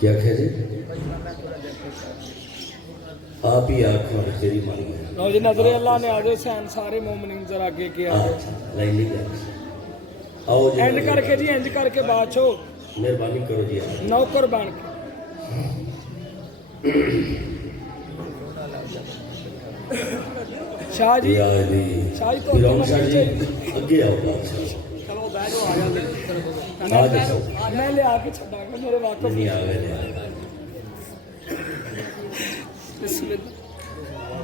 کیا کہہ جی آپ ہی آنکھوں میں تیری ماری ہے نو جی نظر اللہ نے آجو سین سارے مومنین ذرا آگے کیا لائن نہیں گیا آؤ جی اینڈ کر کے جی اینڈ کر کے بات چھو مہربانی کرو جی نوکر بن کے شاہ جی شاہ جی تو اگے آؤ چلو بیٹھو آ جاؤ میں لے آ کے چھڑا گا میرے واقف نہیں آ گئے بسم اللہ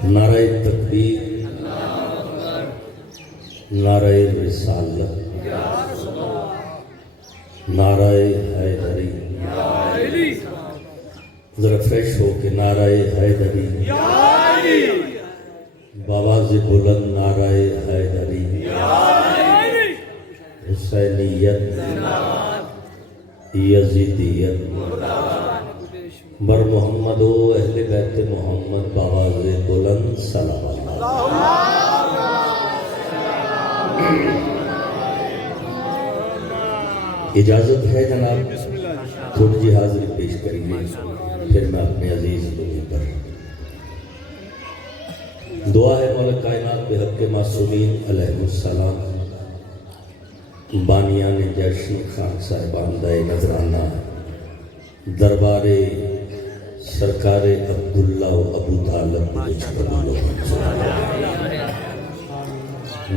نعرہ تکبیر نعرہ رسالت نعرہ حیدری ذرا فریش ہو کے نعرہ حیدری بآواز بلند نعرہ حیدری حسینیت یزیدیت بر محمد و اہل بیت محمد بآواز بلند صلوات اجازت ہے جناب تھوڑی جی حاضری پیش کریے پھر میں اپنے عزیز بنی پر دعا ہے مولا کائنات بحق معصومین علیہ السلام بانیان جشن خان صاحبان دائے نظرانہ دربار سرکار عبداللہ و ابو طالب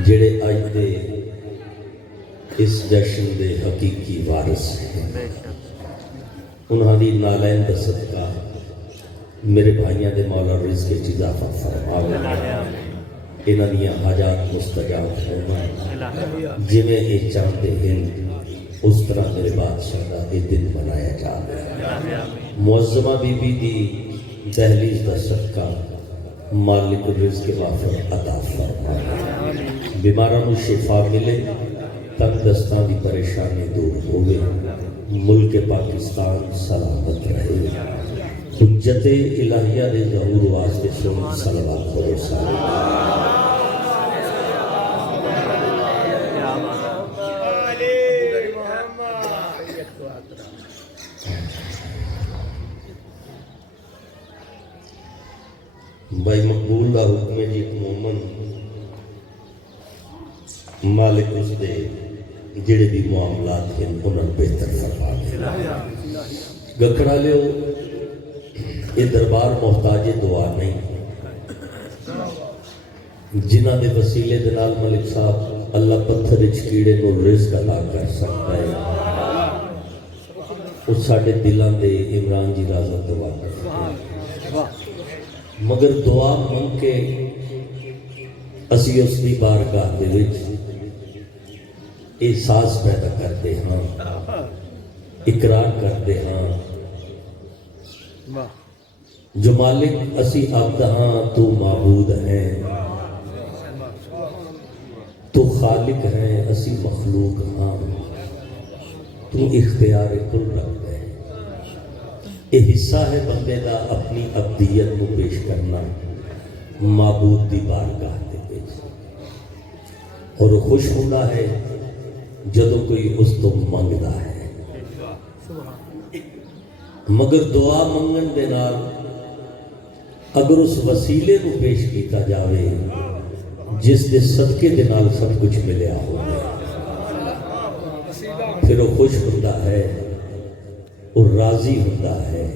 جڑے آج دے اس جشن دے حقیقی وارث ہیں انہاں دی نالین دا صدقہ میرے بھائیاں دے مولا رزق اضافہ فرماؤ انہاں دیاں حاجات مستجاب فرماؤ جویں اے چاہتے ہیں اس طرح میرے بادشاہ دا یہ دن منایا جا رہا ہے معظمہ بی بی دی دہلیز دا صدقہ مالک الرزق وافر عطا فرمائے بیماروں کو شفا ملے تنگ دستان دی پریشانی دور ہوئے ملک پاکستان سلامت رہے حجت الہیہ دے ظہور واسطے سن صلوات کرو بھائی مقبول دا حکم ہے جی مومن مالک اس دے جڑے بھی معاملات ہیں انہوں بہتر فرما دے گکھڑا لیو یہ دربار محتاج دعا نہیں جنہ دے وسیلے دنال ملک صاحب اللہ پتھر کیڑے کو رزق عطا کر سکتا ہے اس ساڑھے دلان دے عمران جی رازہ دعا کر سکتا ہے مگر دعا منگ کے اسی اس کی بارگاہ دے وچ احساس پیدا کرتے ہاں اقرار کرتے ہاں جو مالک اسی عبد ہاں تو معبود ہیں تو خالق ہیں اسی مخلوق ہاں تو اختیار کل رکھتے ہیں یہ حصہ ہے بندے دا اپنی عبدیت کو پیش کرنا معبود دی بارگاہ دے پیش اور خوش ہونا ہے جدوں کوئی اس تو منگدا ہے مگر دعا منگن دے نال اگر اس وسیلے کو پیش کیتا جاوے جس دے صدقے دے نال سب کچھ ملیا ہو پھر وہ خوش ہوتا ہے اور راضی ہوتا ہے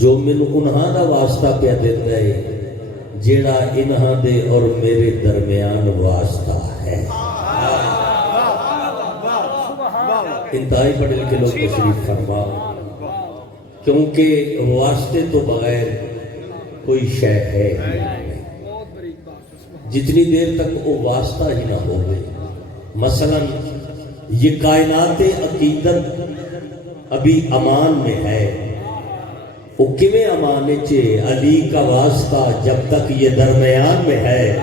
جو من انہاں دا واسطہ پہ دیتا ہے جیڑا انہاں دے اور میرے درمیان واسطہ ہے انتہائی پڑھ کے لوگ تشریف فرما کیونکہ واسطے تو بغیر کوئی شے ہے جتنی دیر تک وہ واسطہ ہی نہ ہوگے مثلا یہ کائنات عقیدت ابھی امان میں ہے وہ کیویں امان چے علی کا واسطہ جب تک یہ درمیان میں ہے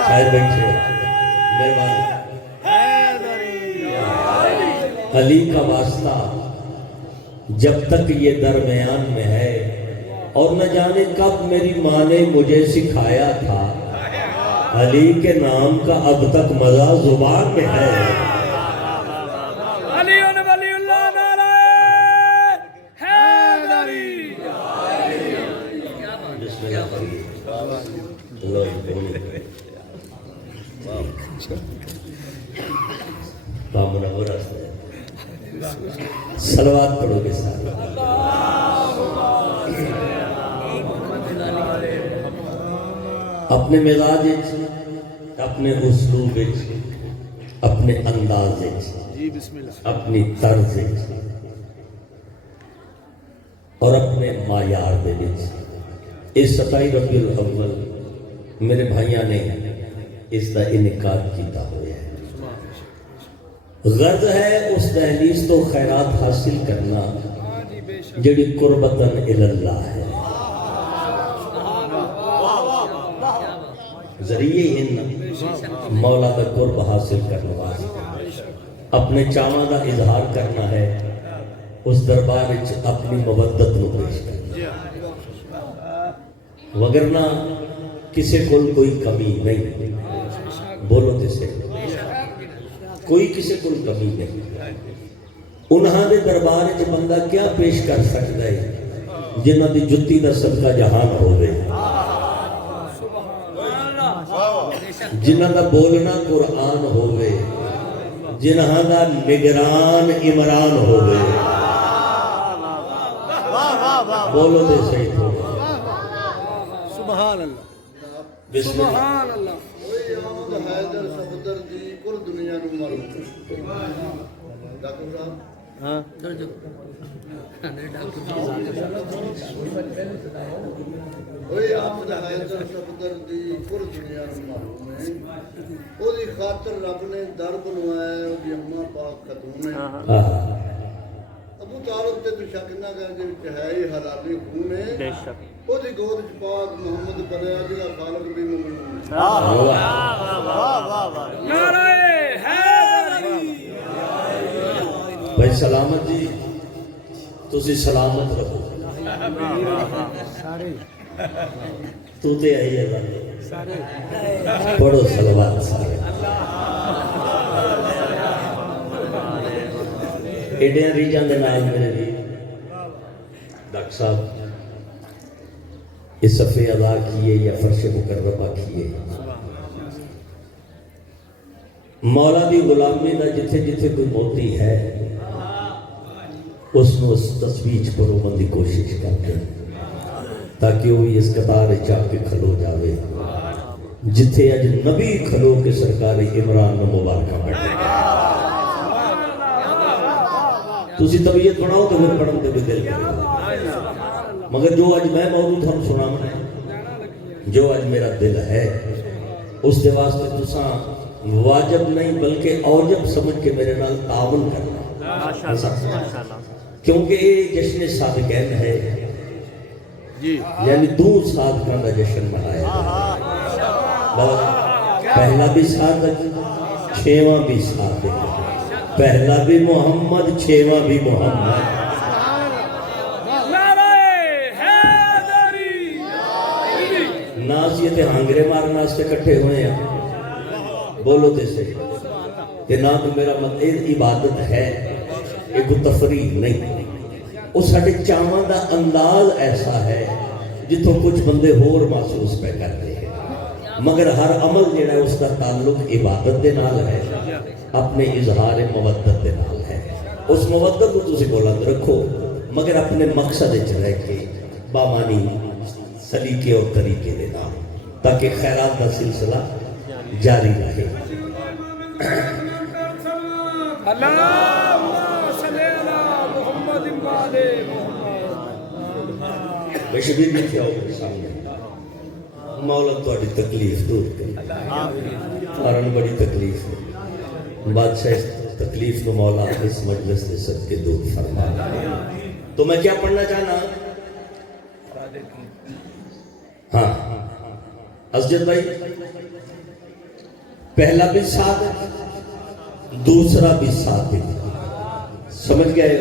خیر بیٹھے مہربانی علی کا واسطہ جب تک یہ درمیان میں ہے اور نہ جانے کب میری ماں نے مجھے سکھایا تھا علی کے نام کا اب تک مزہ زبان میں ہے منور ہے صلوات پڑھو گے سارے اپنے مزاج اپنے اسلوب اپنے انداز اپنی طرز اور اپنے معیار دے وچ اس 27 ربیع الاول میرے بھائیاں نے اس کا انعقاد کیتا ہوا ہے۔ غرض ہے اس دہلیز تو خیرات حاصل کرنا جڑی قربتاً اللہ ہے، ذریعے ان مولا کا قرب حاصل کرنے واسطے اپنے چاواں دا اظہار کرنا ہے، اس دربار وچ اپنی مودت نو پیش کرنا، وگرنہ کسے کول کوئی کمی نہیں، بولو تے سے کوئی کسے کول کمی نہیں۔ انہاں دے دربار وچ بندہ کیا پیش کر سکتا ہے جنہاں دی جتی دا صدقہ جہان ہوے، جنہاں دا بولنا قرآن ہوے، جنہاں دا نگران عمران ہوے، بولو دے صحیح تھوڑا سبحان اللہ بسم اللہ۔ سبحان اللہ حیدر صفدر دی کل دنیا نو معلوم ڈاکٹر صاحب ہاں اوے آپ دا حیدر صفدر دی کل دنیا نو معلوم ہے، او دی خاطر رب نے در بنوایا ہے، او دی اماں پاک خاتون ہے، ابو طالب تے تو شک نہ کر جے وچ ہے ہی حلالی خون ہے، بے شک او دی گود وچ پاک محمد بنیا جڑا خالق بھی مومن ہے۔ نعرہ حیدری بھائی سلامت جی تسی سلامت رہو، تو تے آئی اللہ پڑھو صلوات سارے ایڈیاں ریجان دے نال میرے بھی ڈاکٹر صاحب اس صفحے ادا کیے یا فرش مکرمہ کیے، مولا دی غلامی دا جتھے جتھے کوئی موتی ہے اس نو اس تصویج پرومن دی کوشش کرتے تاکہ وہ اس قطار چاہ کے کھلو جاوے جتھے اج نبی کھلو کے سرکار عمران نو مبارکہ پڑھے۔ تسی طبیعت بناؤ تو پھر پڑھن دے بھی دل کرے، مگر جو اج میں موضوع تھا سنا میں جو اج میرا دل ہے اس کے واسطے تساں واجب نہیں بلکہ اوجب سمجھ کے میرے نال تعاون کرنا، کیونکہ یہ جشن صادقین ہے، یعنی دو صادقان کا جشن منایا پہلا بھی صادق چھواں بھی صادق، پہلا بھی محمد چھواں بھی محمد۔ ناسیت ہانگرے مارنا سے کٹھے ہوئے ہیں، بولو تے سے کہ نہ تو میرا مطلب عبادت ہے، ایک تفریح نہیں، وہ ساڑھے چاواں دا انداز ایسا ہے جتوں کچھ بندے ہور محسوس پہ کرتے ہیں، مگر ہر عمل جڑا ہے اس کا تعلق عبادت دے نال ہے، اپنے اظہار مودت دے نال ہے، اس مودت کو تسی بلند رکھو مگر اپنے مقصد وچ رہ کے بامانی سلیقے اور طریقے دے نال تاکہ خیرات کا سلسلہ جاری رہے۔ اللہم صلی علی محمد وعلی محمد۔ بے شبیر میں کیا ہوگا سامنے مولا تھوڑی تکلیف دور کرے، فارن بڑی تکلیف ہے، بادشاہ اس تکلیف کو مولا اس مجلس سے سب کے دور فرما۔ تو میں کیا پڑھنا چاہنا؟ ہاں اسجد بھائی پہلا بھی صادق دوسرا بھی صادق، سمجھ گئے؟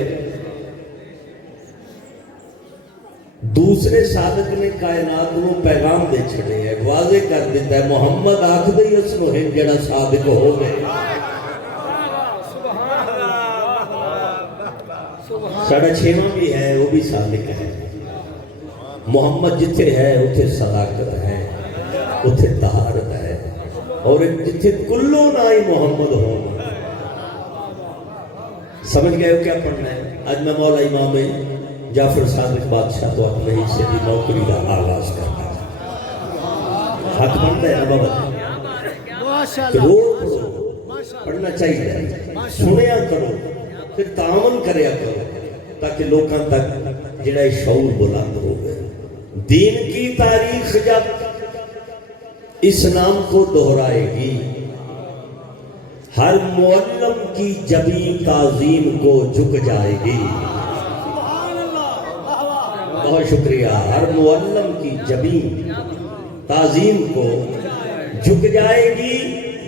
دوسرے صادق نے کائنات کو پیغام دے چھڑے ہے، واضح کر دیتا ہے محمد آکھ دے اس نو ہے جڑا صادق ہو گئے۔ ساڑھا چھواں بھی ہے وہ بھی صادق ہے، محمد جتھے ہے اتھے صداقت ہے، اتھے طہارت ہے، اور جتھے کلو نہ ہی محمد ہو سمجھ گئے ہو کیا پڑھنا ہے؟ آج میں مولا امام جعفر صادق بادشاہ تو اپنے حصے کی نوکری کا آغاز کرتا ہے. حق بنتا ہے نا بابا کہ روز پڑھنا چاہیے، سنیا کرو، پھر تعاون کریا کرو تاکہ لوگوں تک جڑا شعور بلند ہو گئے. دین کی تاریخ جب اسلام کو دہرائے گی، ہر معلم کی جبیں تعظیم کو جھک جائے گی. بہت شکریہ. ہر معلم کی جبیں تعظیم کو جھک جائے گی.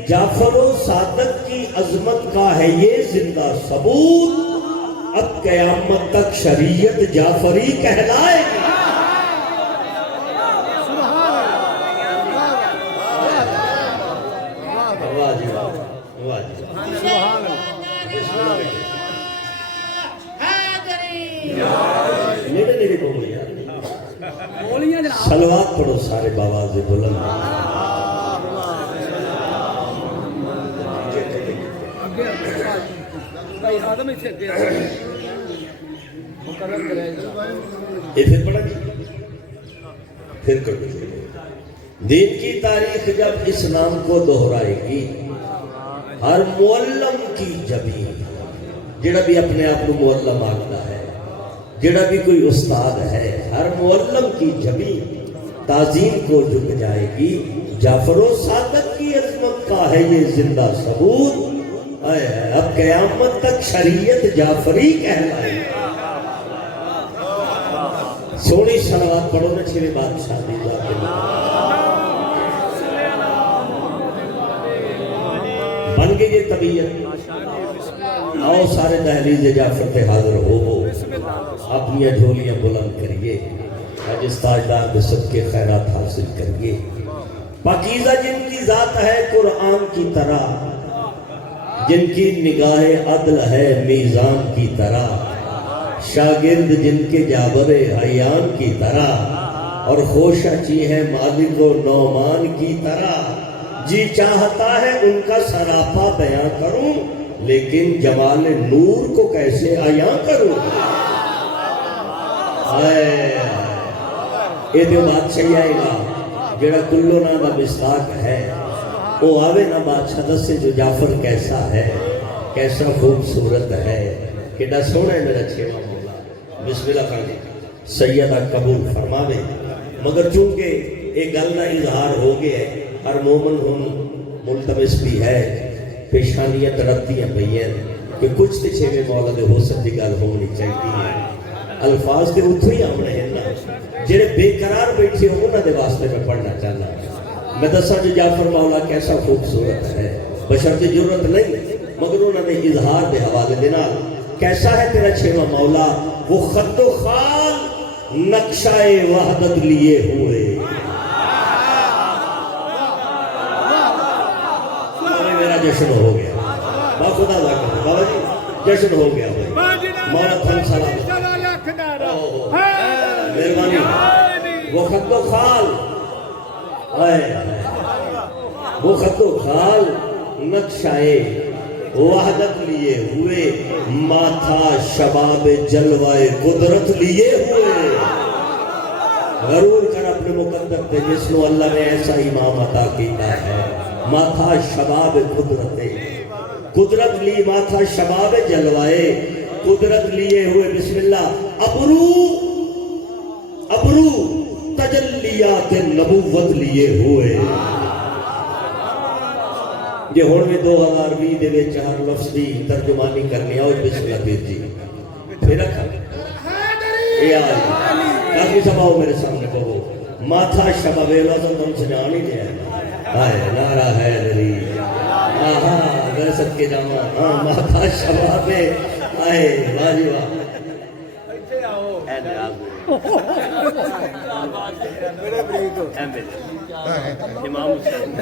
جعفر و صادق کی عظمت کا ہے یہ زندہ ثبوت، اب قیامت تک شریعت جعفری کہلائے گی. صلوات پڑھو سارے باواز بلند. پھر پڑھا پھر کر دین کی تاریخ جب اسلام کو دہرائے گی، ہر معلم کی جبیں، جڑا بھی اپنے آپ کو معلم آتا ہے، جڑا بھی کوئی استاد ہے، ہر معلم کی جبیں تعظیم کو جھک جائے گی. جعفر و صادق کی عظمت کا ہے یہ زندہ ثبوت، اب قیامت تک شریعت جعفری کہلائے گی. سونی صلوات پڑھو نا چھویں بادشاہ دی ذات. بن گئی یہ طبیعت. آؤ سارے دہلیز جعفر پہ حاضر ہو، اپنی جھولیاں بلند کریے، آج اس تاجدار کے صدقے خیرات حاصل کریے. پاکیزہ جن کی ذات ہے قرآن کی طرح، جن کی نگاہ عدل ہے میزان کی طرح، شاگرد جن کے جابر حیان کی طرح، اور خوشہ چی ہے مالک و نعمان کی طرح. جی چاہتا ہے ان کا سراپا بیان کروں، لیکن جمال نور کو کیسے عیاں کروں. یہ جو بادشاہی آئے گا جڑا کلو نا دا مصداق ہے، وہ آوے نا بادشاہ دس سے جو جعفر کیسا ہے، کیسا خوبصورت ہے، کیڑا سونا ہے میرا چھیواں مولا. بسم اللہ خان جی سیدہ قبول فرماوے. مگر چونکہ ایک گل کا اظہار ہو گیا ہے، ہر مومن ہم ملتمس بھی ہے، پیشانیاں تڑپتیاں پئیاں کہ کچھ تے چھویں مولا دے حسن دی گل ہونی چاہیے. الفاظ کے اتھو ہی آمنے ہیں نا جڑے بے قرار بیٹھے ہوں انہاں دے واسطے میں پڑھنا چاہنا. میں دساں جو جعفر مولا کیسا خوبصورت ہے، بشرط جرت نہیں مگر انہاں نے اظہار دے حوالے دینا. کیسا ہے تیرا چھیواں مولا؟ وہ خط و خال نقشہ وحدت لیے ہوئے. میرا جشن ہو گیا با خدا ذاکر بابا جی، جشن ہو گیا بھائی. مولا تھن سلام مہربانی. وہ خط و خال، وہ خط و خال نقشہ وحدت لیے ہوئے، ماتھا شباب جلوائے قدرت لیے ہوئے. غرور کر اپنے مقدر پہ جس کو اللہ نے ایسا امام عطا کیتا ہے. ماتھا شباب قدرت لی، ماتھا شباب جلوائے قدرت لیے ہوئے. بسم اللہ. ابرو تجلیات نبوت لیے ہوئے. یہ ہون میں 2020 دے وچ ہر لفظ دی ترجمانی کرنی آؤ. بسم اللہ پیر جی پھر رکھا اے آئی کافی سباؤ میرے سامنے کہو. ماتھا شباب لازم تم سجان ہی دیا آئے نعرہ حیدری. آہاں میرے صدقے جاما ماتھا شباب آئے واجی واہ. امام حسین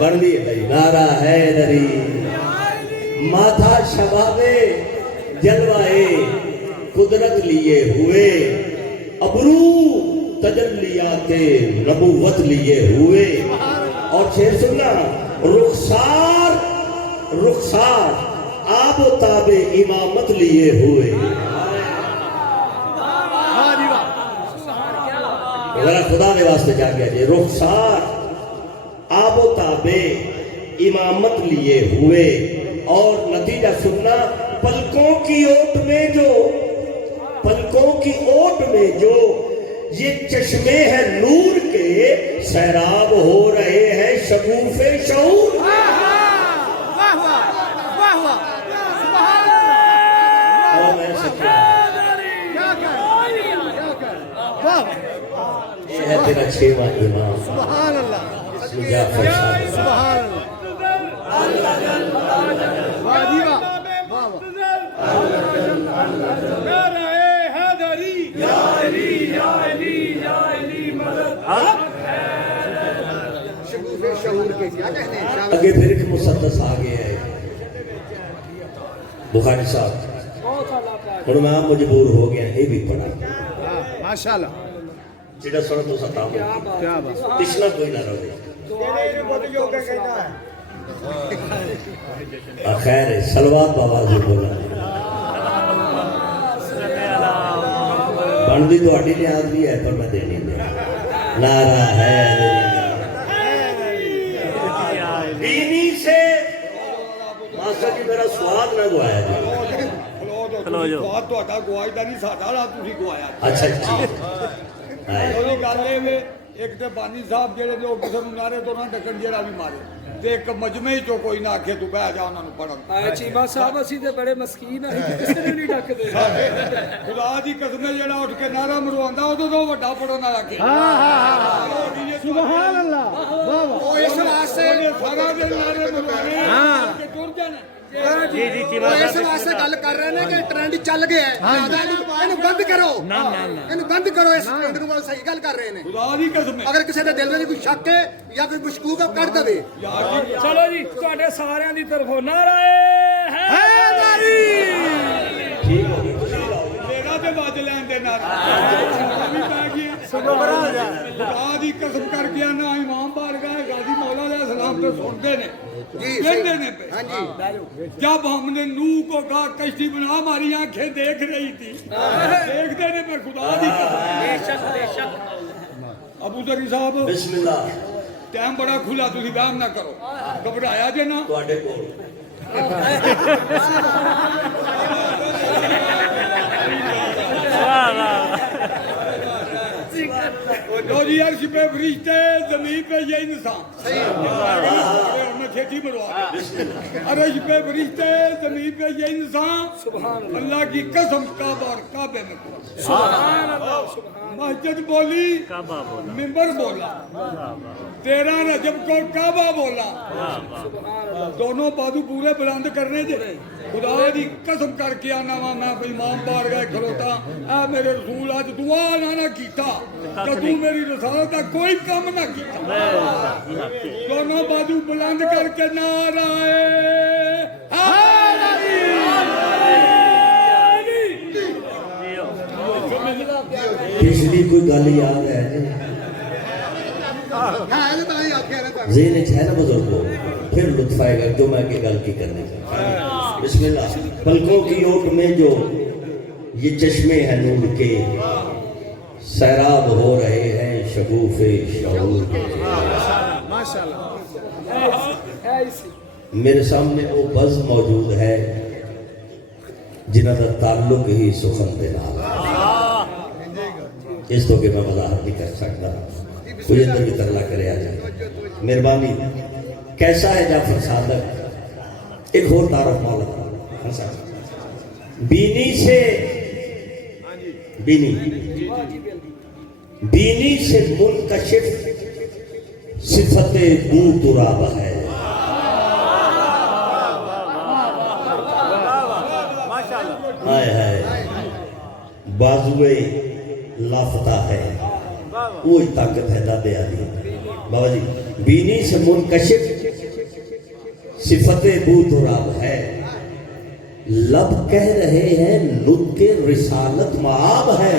بردی ہے نعرہ حیدری. ماتھا شباب جلوائے قدرت لیے ہوئے، ابرو تجلیات نبوت لیے ہوئے. اور شیر سننا، رخسار رخسار آب و تاب امامت لیے ہوئے، ذرا خدا دے واسطے جا کے جی، رخسار آب و تاب امامت لیے ہوئے، اور نتیجہ سننا، پلکوں کی اوٹ میں جو یہ چشمے ہیں نور کے، سیراب ہو رہے ہیں شگوف شعور۔ یہ ہے تیرا چھواں امام اسم جعفر صاحب۔ آگے پھر ایک مسدس آگے ہے بخاری صاحب، اور میں مجبور ہو گیا یہ بھی پڑھا ماشاءاللہ، جڑا سن تو ستا کیا بات، پچھلا کوئی نہ رہے۔ خیر ہے، سلوات بابا جی بولا بندی تو ہڈی نیاز بھی ہے، پر میں دینی دے نعرہ ہے دینی سے ماسٹر جی میرا سواد نہ گوایا جی۔ اچھا جی ایک تے بانی صاحب جڑے جو کسے نوں نعرے تو نہ ڈکن جڑا بھی مارے تے ایک مجمع چوں کوئی نہ آکھے تو بہ جا انہاں نوں پڑھن۔ چیما صاحب اسی تے بڑے مسکین ہیں، کسے نے نہیں ڈکدے۔ خدا دی قسم جڑا اٹھ کے نعرہ مرواندہ او تو وڈا پڑھن والا کہ سبحان اللہ، او اس واسطے سارا دن نعرے مروانے کہ ٹر جانا۔ جی اس واسطے گل کر رہے ہیں کہ ٹرینڈ چل گیا ہے، اینو بند کرو، اینو بند کرو، اس ٹرینڈ نوں صحیح گل کر رہے ہیں۔ خدا دی قسم اگر کسی دے دل میں کوئی شک ہے یا کوئی مشکوک ہے کر دے۔ چلو جی تواڈے ساریاں دی طرفوں نعرہ حیدری، میرا تے بج لین دے نعرہ خدا دی قسم کر کے نا امام بارگاہ غازی مولا علیہ السلام تو سنتے نے کہتے نے پہ جب ہم نے نوح کو کہا کشتی بنا، ہماری آنکھیں دیکھ رہی تھی، دیکھتے نے پہ خدا دی قسم۔ ابو ذری صاحب بسم اللہ، ٹائم بڑا کھلا، تسی وہم نہ کرو، گھبرایا جے نا۔ تواڈے کول لو جی عرش پہ فرشتے، زمین پہ یہ انسان، میں کھیتی مروا دے۔ عرش پہ فرشتے، زمین پہ یہ انسان، اللہ کی قسم کعبہ اور کعبے میں مسجد بولی، منبر بولا، 13 رجب کو کعبہ بولا، دونوں بازو پورے بلند کرنے دے۔ خدا دی قسم کر کے آنا وا میں امام بار گئے کھلوتا، اے میرے رسول آج دعا نہ کیتا کہ تو میری رسالت کا کوئی کام نہ کیتا۔ دونوں بازو بلند کر کے نعرہ پچھلی کوئی گل یاد ہے ذہن ہے نا بزرگوں، پھر لطف آئے گا جو میں گل کی کرنے کا۔ بسم اللہ، پلکوں کی اوٹ میں جو یہ چشمے ہیں نور کے، سیراب ہو رہے ہیں شگوف شعور کے۔ میرے سامنے وہ بز موجود ہے جنہاں کا تعلق ہی سخن دے نال، اس تو کہ میں وضاحت نہیں کر سکتا، کوئی اندر بھی ترلا کرے آ جائے مہربانی۔ کیسا ہے جعفر صادق؟ ایک اور تعارف مولا بینی سے، بینی سے منکشف صفت بو تراب ہے، ہائے ہائے بازوئے لافتہ ہے، وہی طاقت ہے دادے علی بابا جی۔ بینی سے منکشف صفت بو تراب ہے، لب کہہ رہے ہیں نطق رسالت معاب ہے۔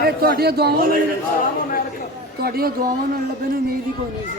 ਇਹ ਤੁਹਾਡੀਆਂ ਦੁਆਵਾਂ ਨਾਲ ਲੱਭੇ ਨੂੰ ਉਮੀਦ ਹੀ ਕੋਈ ਨਹੀਂ ਸੀ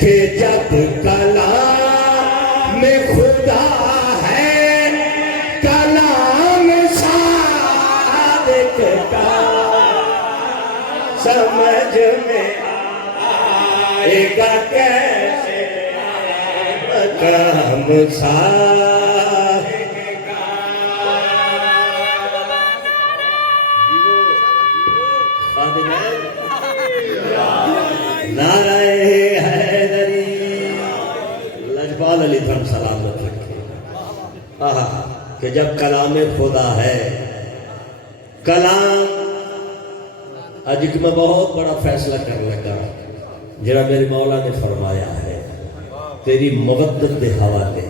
کہ جب کلام میں خدا ہے کلام صادق کا سمجھ میں آئے گا کیسے کلام صادق کا نعرہ حیدری لجپال علی تھم سلامت رکھے کہ جب کلام خدا ہے کلام اج میں بہت بڑا فیصلہ کر لگا جڑا میرے مولا نے فرمایا ہے تیری مودت دے حوالے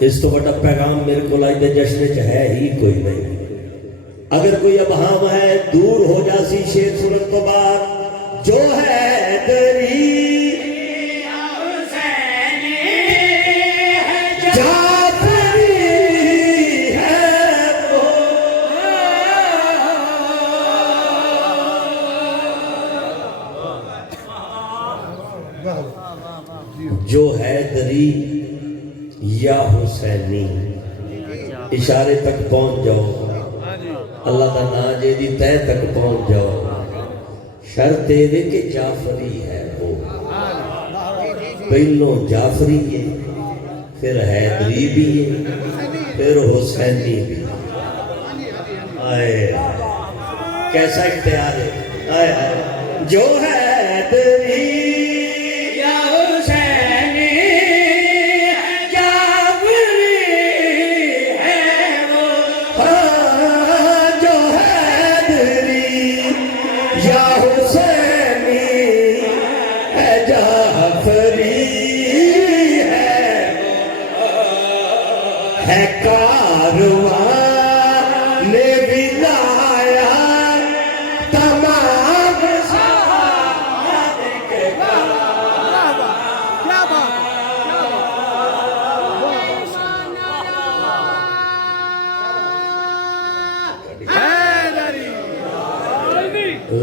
اس تو بڑا پیغام میرے کو لائی دے جشن چ ہے ہی کوئی نہیں اگر کوئی ابہام ہے دور ہو جاسی شیر سورت تو بعد جو ہے دری جعفری ہے جو ہے دری یا حسینی اشارے تک پہنچ جاؤ اللہ کا نام جے دی تہ تک پہنچ جاؤ شرط دے کہ جعفری ہے وہ پہلوں جعفری ہے پھر حیدری بھی ہے پھر حسینی بھی آئے کیسا اختیار ہے آئے آئے جو حیدری یا حسینی جعفری ہے وہ جو حیدری یا حسینی ہے جعفری ہے کارواں نے بھی لایا تمام صادق کا کیا بات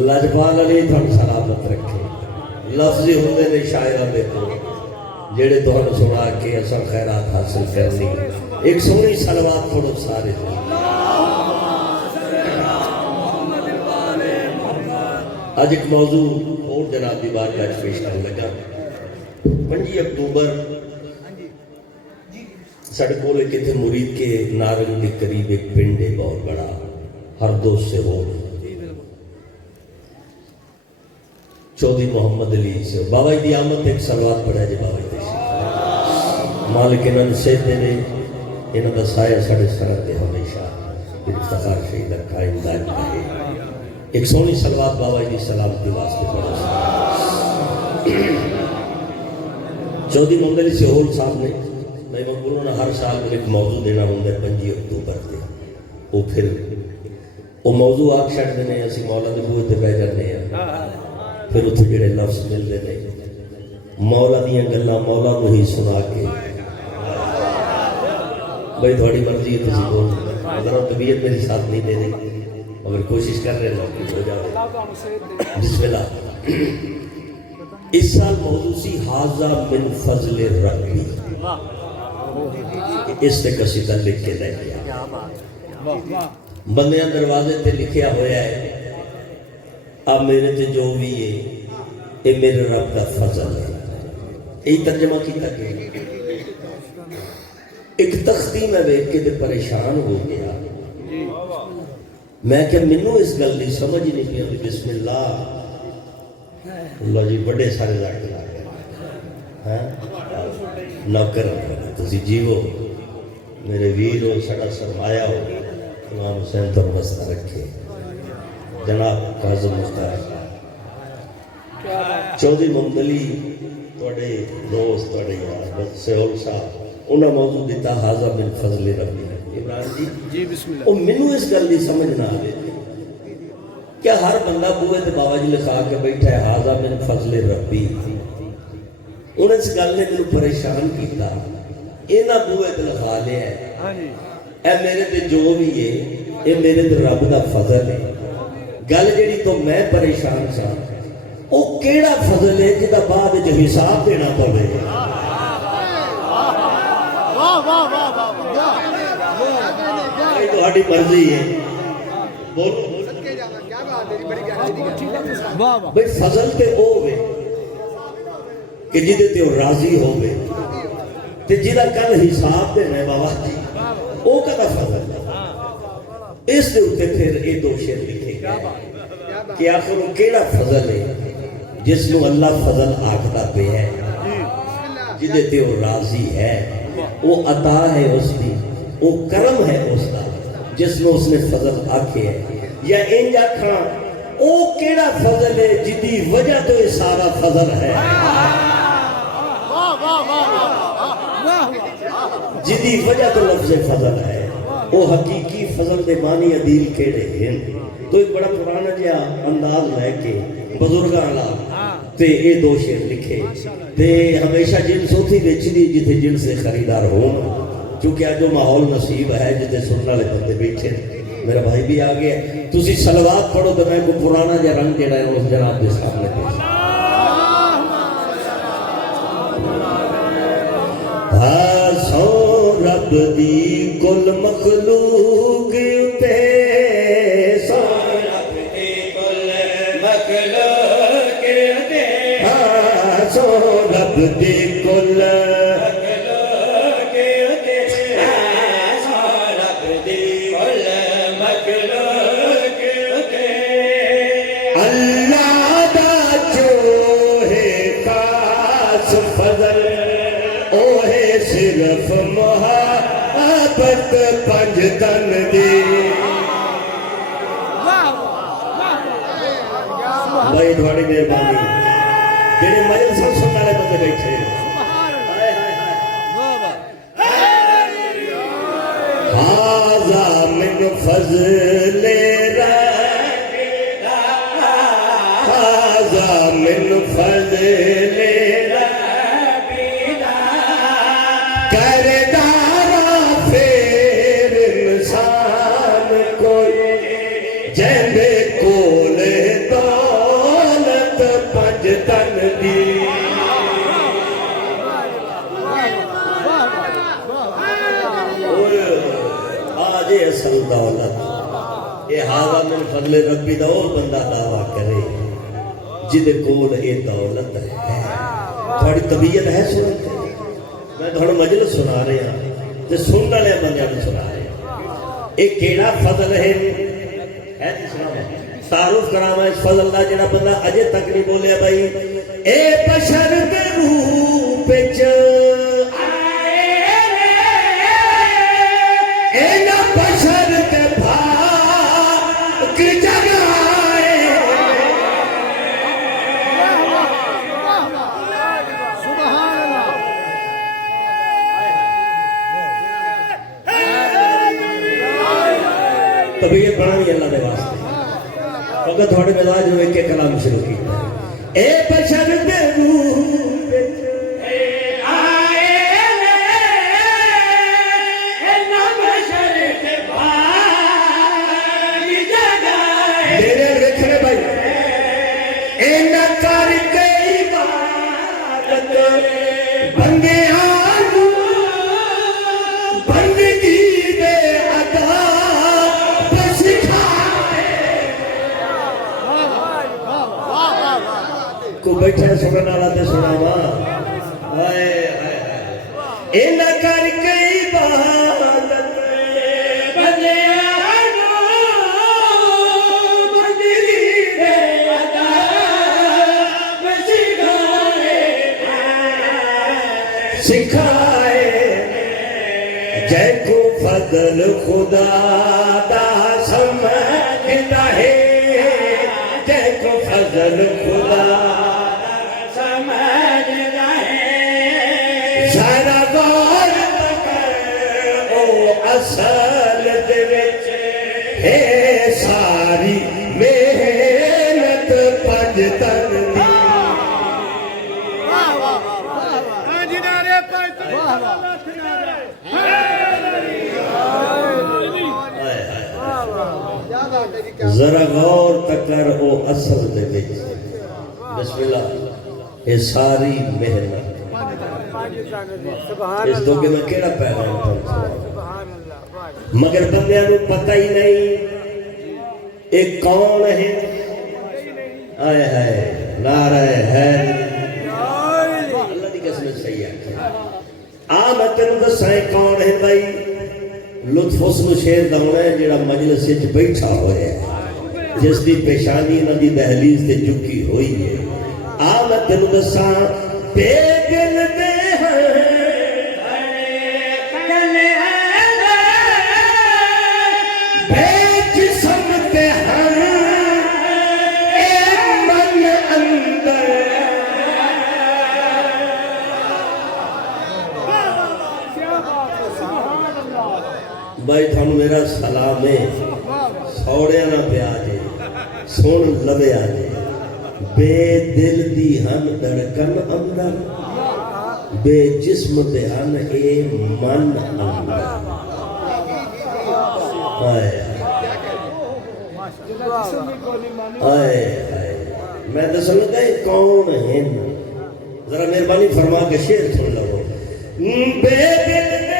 لجپال علی تھن سلامت رکھے لفظی ہوندے نے شاعران دے کو جڑے تہن سنا کے اثر خیرات حاصل کرنی ایک سونی صلوات پڑھو سارے آج ایک موضوع اور جناب دی بارگاہ پیش کرنے لگا 5 اکتوبر ساڈے کول کتنے مرید کے نارنگ کے قریب ایک پنڈ ہے بہت بڑا ہر دوست سے ہو چودھری محمد علی سے بابا دی آمد ایک صلوات پڑھا جی بابا دی مالک انہوں سے دینے انہوں دا سایہ ساڑھے سرد دے ہمیشہ افتخار شہید قائم دائم رہے ایک سونی صلوات بابا دی سلامتی واسطے پڑھا چودھری محمد علی سہول صاحب نے میں مقبولوں نے ہر سال میں ایک موضوع دینا ہوں گے 5 اکتوبر دے وہ پھر وہ موضوع آگ شڑ دینے اسی مولا دے بوئے تے بہ جانے ہیں پھر اتھے جڑے لفظ مل دینے مولا دیاں گلاں مولا کو ہی سنا کے بھائی تھوڑی مرضی ہے تسی بول اگر وہ طبیعت میری ساتھ نہیں دے رہی مگر کوشش کر رہے لوگ ہو جاوے بسم اللہ اس سال موضوع سی حاضہ من فضل ربی اس نے قصیدہ لکھ کے لے گیا بندیاں دروازے تے لکھیا ہویا ہے اب میرے تے جو بھی ہے یہ میرے رب کا فضل ہے یہی ترجمہ کیتا گیا ایک تختی میں بیٹھ کے پریشان ہو گیا میں کہ منو اس گل نہیں سمجھ نہیں پیا بسم اللہ اللہ جی بڑے سارے ذاکر آ گئے نوکر تسی جیو میرے ویر ہو سڑا سرمایہ ہو امام حسین پر بستہ رکھے جناب کاظم مختار چودھری محمد علی توڑے دوست توڑے یار سہول صاحب انہاں موضوع دیتا حاضہ من فضل ربی عمران جی بسم اللہ وہ منو اس گل دی سمجھ نہ آئے کیا ہر بندہ بوئے تے بابا جی لکھا کے بیٹھا ہے حاضہ من فضل ربی انہوں اس گل نے دل پریشان کیتا اینا بوئے تے لکھا لیا ہے اے میرے تے جو بھی ہے اے میرے تے رب دا فضل ہے گل جڑی تو میں پریشان سا وہ کیڑا فضل ہے جہاں بعد حساب دینا پڑے؟ تہاڈی مرضی ہے، بولو بھئی فضل تے او ہوئے کہ جدے تے وہ راضی ہوئے تے جدہ کل حساب دینا ہے بابا جی او کدا فضل ہے؟ اس دے اتے پھر یہ دو شعر لکھے گئے کہ آخر وہ کیڑا فضل ہے جس نو اللہ فضل آکھدا پہ ہے، جدے تے وہ راضی ہے، وہ عطا ہے اس دی، وہ کرم ہے اس دا جس نو اس نے فضل آکھے ہے، یا انج آکھنا او کیڑا فضل ہے جدی وجہ تو یہ سارا فضل ہے، جدی وجہ تو لفظ فضل ہے، وہ حقیقی فضل دے معنی عدیل کیڑے ہیں؟ تو ایک بڑا پرانا جہا انداز لے کے بزرگاں لا تے اے دو شعر لکھے تے ہمیشہ جنس ہوتی بیچی دی جتے جنس سے خریدار ہوں، چونکہ آج جو ماحول نصیب ہے جتے سننا لے بندے بیٹھے، میرا بھائی بھی آگے ہے، تسی صلوات پڑھو تو میں کو پرانا جہا رنگ جڑا ہے اس جناب دے سامنے پیش سو رب دی کل مخلوق تے سو رب دی کل مخلوق تے سو رب دی کل مخلوق تے سو رب دی کل مخلوق تے اللہ دا جو ہے خاص فضل صرف محبت پنج تن دی بھائی تھوڑی مہربانی جڑے مجلس سننے والے بندے بیٹھے ھذا من فضل ربی ھذا من فضل اصل دولت یہ ھذا من فضل ربی دا وہ بندہ دعویٰ کرے جدے کول یہ دولت ہے، تھوڑی طبیعت ہے سنتے، میں تھوڑا مجلس سنا رہے ہیں تے سننے والے بندے کو سنا رہے ہیں، ایک کیڑا فضل ہے تعارف کراواں اس فضل دا جڑا بندہ اجے تک نہیں بولیا بھائی اے بشر دے روپ وچ طبیعت بنانی اللہ دے واسطے فقط تھوڑے مزاج نو ایک ایک کلام شروع کی اے بشر دے روح بیٹھے سننے والا تے سناوا ان کر کئی عبادت بندیاں نو بندگی دے ادب سکھائے جے کو فضل خدا دا سمجھتا ہے جے کو فضل خدا اصل دے وچ ہے ساری محنت پنج تن دی ذرا غور تکر او اصل دے وچ بسم اللہ یہ ساری محنت اس دو کہ میں کیڑا پیغام پہنچا مگر بندیاں نو پتہ ہی نہیں ایک کون ہے آئے ہائے نعرہ ہے اللہ دی قسم صحیح ہے میں تینوں دسائیں کون ہے بھائی لطف اس نو شیر دا ہونا ہے جڑا مجلس وچ بیٹھا ہویا ہے جس دی پیشانی نہ دی دہلیز تے جھکی ہوئی ہے میں تینوں دساں بے دل دے بے جسم دے ہن اے من اندر بھائی تھانو میرا سلام ہے سوڑیا نہ پیا جے سن لوے آ جے بے دل دی ہن دڑکن اندر بے جسم دے ہن اے من اندر آئے آئے میں دس لگا یہ کون ہیں ذرا مہربانی فرما کے شعر سن لو بے دل دے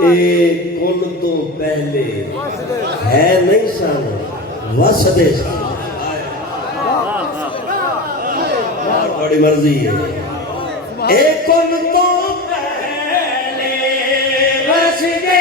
کن تو پہلے ہے نہیں سن وسدے سن بڑی مرضی ہے اے کن تو پہلے وسدے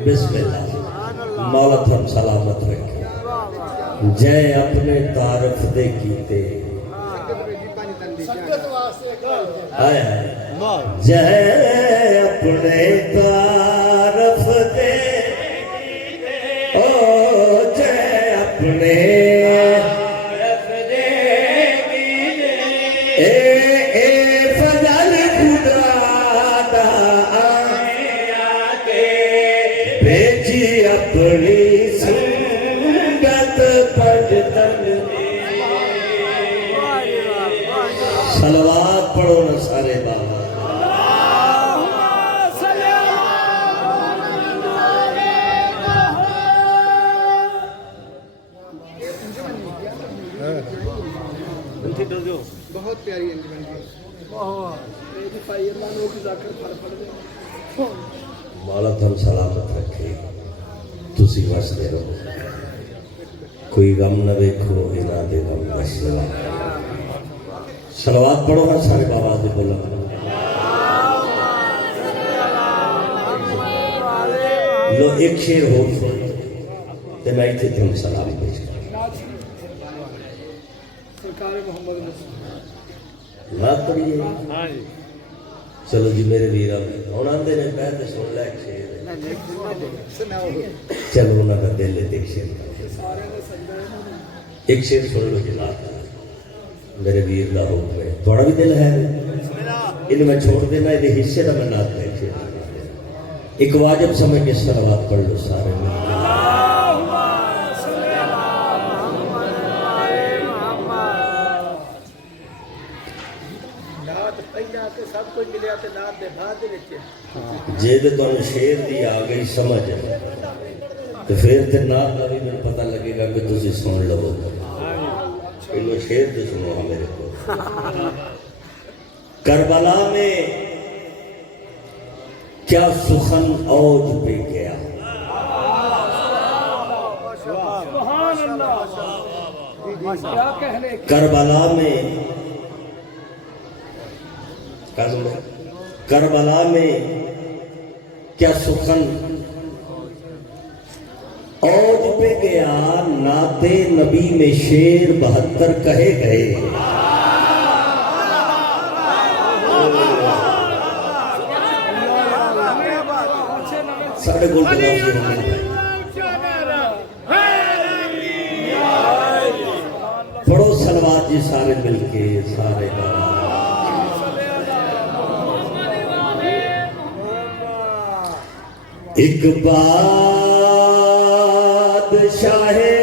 بسم اللہ مولا تھم سلامت رکھے جے اپنے تعارف دے کیتے جے اپنے تعارف دے او جے اپنے صلوات پڑھو نا سارے بابا بہت پیاری انجمن مولا تم سلامت رکھے تسی وستے رہو کوئی غم نہ دیکھو انہاں دے غم دا سوا صلوات پڑھو نا سارے بابا دے بولا لو ایک شیر ہو تے میں ایتھے تم سلام پیش کروں سرکار محمد رسول بات پڑھیے چلو جی میرے ویرہ ہوں آندے نے پہلے سن لے ایک شیر چلو انہاں کا دل ہے ایک شیر ایک شیر سن لو جی لاتا میرے ویر دا حکم ہے تھوڑا بھی دل ہے ان میں چھوڑ دینا یہ حصے دا میں نات میں شیر ایک واجب سمجھ کے صلوات پڑھ لو سارے میں جے تے تانوں شیر دی آ گئی سمجھ تو پھر تے نات دا بھی مجھے پتہ لگے گا کہ تسی سن لو انہوں شیر تے سنو ہاں میرے کو کربلا میں کیا سخن اوج پہ گیا کربلا میں کربلا میں کیا سخن اوج پہ گیا نعت نبی میں شیر 72 کہے گئے ساڑھے گول کلاس جی ہمیں پڑھو سلوات جی سارے مل کے سارے ایک بادشاہ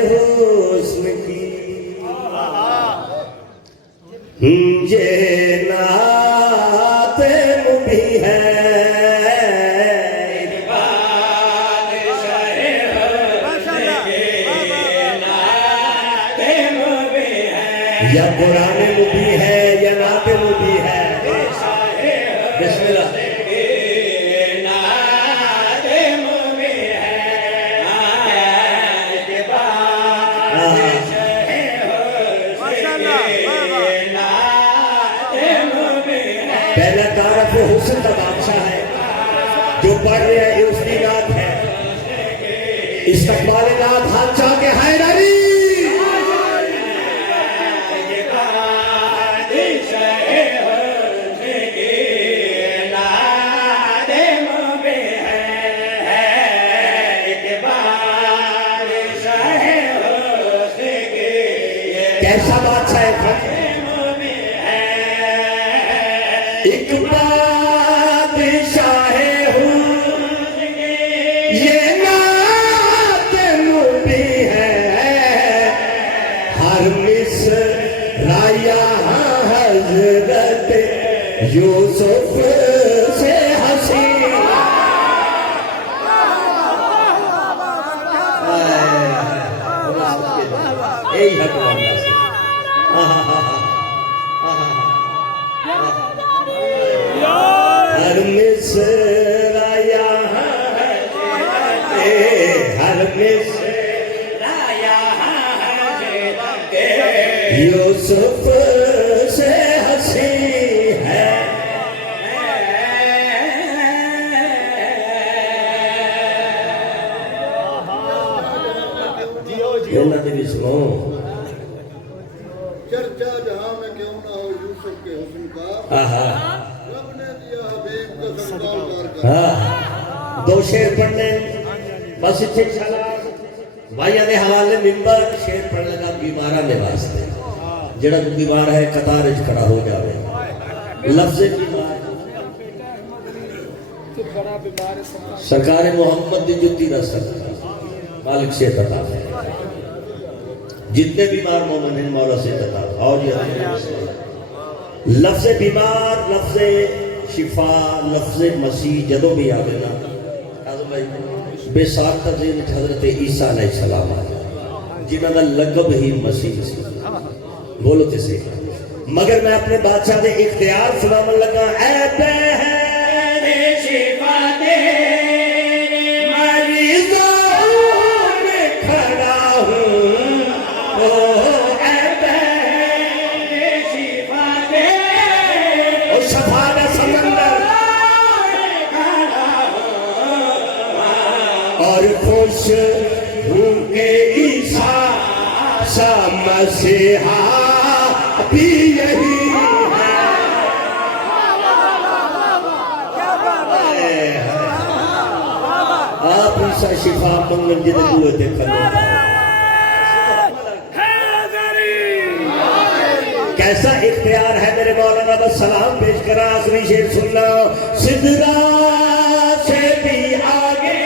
حسن کی یہ نعت بھی ہے یا قرآن مبی ہے یا نعت مبی ہے بسم اللہ پہلا تعارف حسن کا بادشاہ ہے جو پڑھ رہے ہیں یہ اس کی نعت ہے استقبال نعت ہاتھ چاہ کے حیدری کیسا بادشاہ ہے ایک بادشاہ ہوں یہ نعت مبی ہے ہر مصرع یہاں حضرت یوسف سے حسین یہی حق بننا سے ہر مصرع یہاں ہر مصرع یہاں یوسف سے حسین ہے اللہ نے بھی سنو چرچا جہاں میں کیوں نہ ہو یوسف کے حسن کا رب نے دیا حبیب کا صدقہ اتار کر دو شیر پڑھنے بس اتنے چلا بھائیہ دے حوالے ممبر شیر پڑھ لگا بیمارہ میں واسطے جڑا کو بیمار ہے قطار اچ کھڑا ہو جاوے لفظ بیمار سرکار محمد دی جتی رسل مالک سے عطا ہے جتنے بیمار مومن ہیں مولا سے عطا اور یہ لفظ بیمار لفظ شفا لفظ مسیح جدو بھی آگے نا بے ساکتہ ذہن حضرت عیسیٰ علیہ السلام آگے جنہاں دا لقب ہی مسیح بولو تے سے مگر میں اپنے بادشاہ دے اختیار سنامن لگا اے بہن شفا دے مریضوں میں کھڑا ہوں اور خوش ہوں کہ عیسیٰ سا مسیحا بھی یہی ہے آپ عیسیٰ شفا منگل جدے ہوئے دیکھا کیسا اختیار ہے میرے مولانا بس سلام پیش کرا آخری شیر سننا سدرا سے بھی آگے